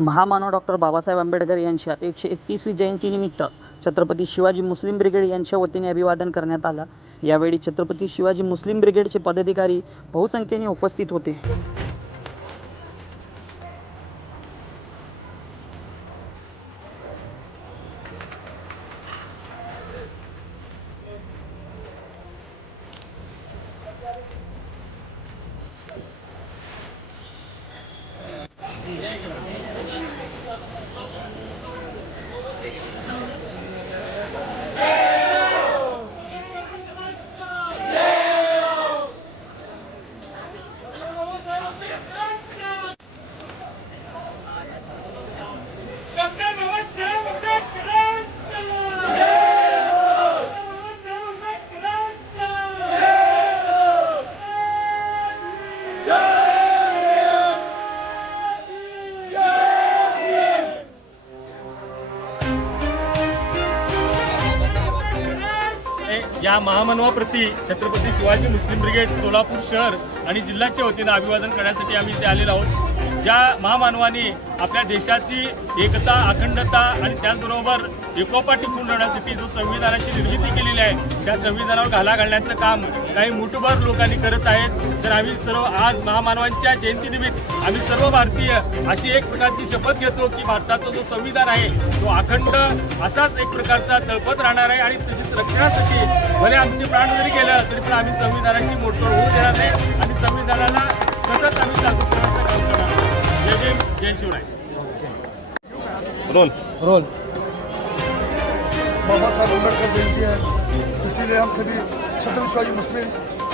महामानव डॉक्टर बाबासाहेब आंबेडकर यांच्या एकशे एकतीसवी जयंतीनिमित्त छत्रपती शिवाजी मुस्लिम ब्रिगेड यांच्या वतीने अभिवादन करण्यात आलं. यावेळी छत्रपती शिवाजी मुस्लिम ब्रिगेडचे पदाधिकारी बहुसंख्येने उपस्थित होते. या महामानवाप्रती छत्रपती शिवाजी मुस्लिम ब्रिगेड सोलापूर शहर आणि जिल्ह्याच्या वतीनं अभिवादन करण्यासाठी आम्ही इथे आलेलो आहोत. ज्या महामानवाने आपल्या देशाची एकता अखंडता आणि त्याचबरोबर एकोपा टिकून राहण्यासाठी जो संविधानाची निर्मिती केलेली आहे त्या संविधानावर घाला घालण्याचं काम काही मुठभर लोकांनी करत आहेत. तर आम्ही सर्व आज महामानवांच्या जयंतीनिमित्त आम्ही सर्व भारतीय अशी एक प्रकारची शपथ घेतो की भारताचा जो संविधान आहे तो अखंड असाच एक प्रकारचा तळपत राहणार आहे आणि त्याची रक्षणासाठी भले आमचे प्राण जरी गेलं तरी पण आम्ही संविधानाची मोडतोड जय शिवराय रोल। रोल। बाबा साहब अंबेडकर जयंती है। इसीलिए हम सभी छत्रपति शिवाजी मुस्लिम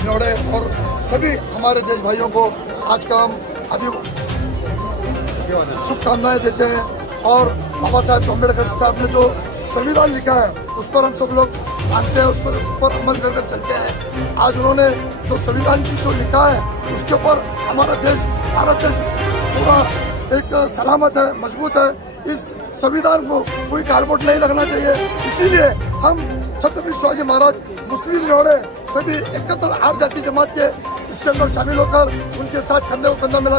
न्योड़े और सभी हमारे देश भाइयों को आज का हम अभी शुभकामनाएँ देते हैं। और बाबा साहब अंबेडकर साहब ने जो संविधान लिखा है उस पर हम सब लोग मानते हैं उस पर ऊपर अमल कर कर चलते हैं। आज उन्होंने जो संविधान की जो लिखा है उसके ऊपर हमारा देश भारत पूरा एक सलामत है, मज़बूत है। इस संविधान को कोई कालबोट नहीं लगना चाहिए। इसीलिए हम छत्रपति शिवाजी महाराज, मुस्लिम जोड़े सभी एकत्र आर जाति जमात के इसके अंदर शामिल होकर उनके साथ कंधे को कंधा मिलाकर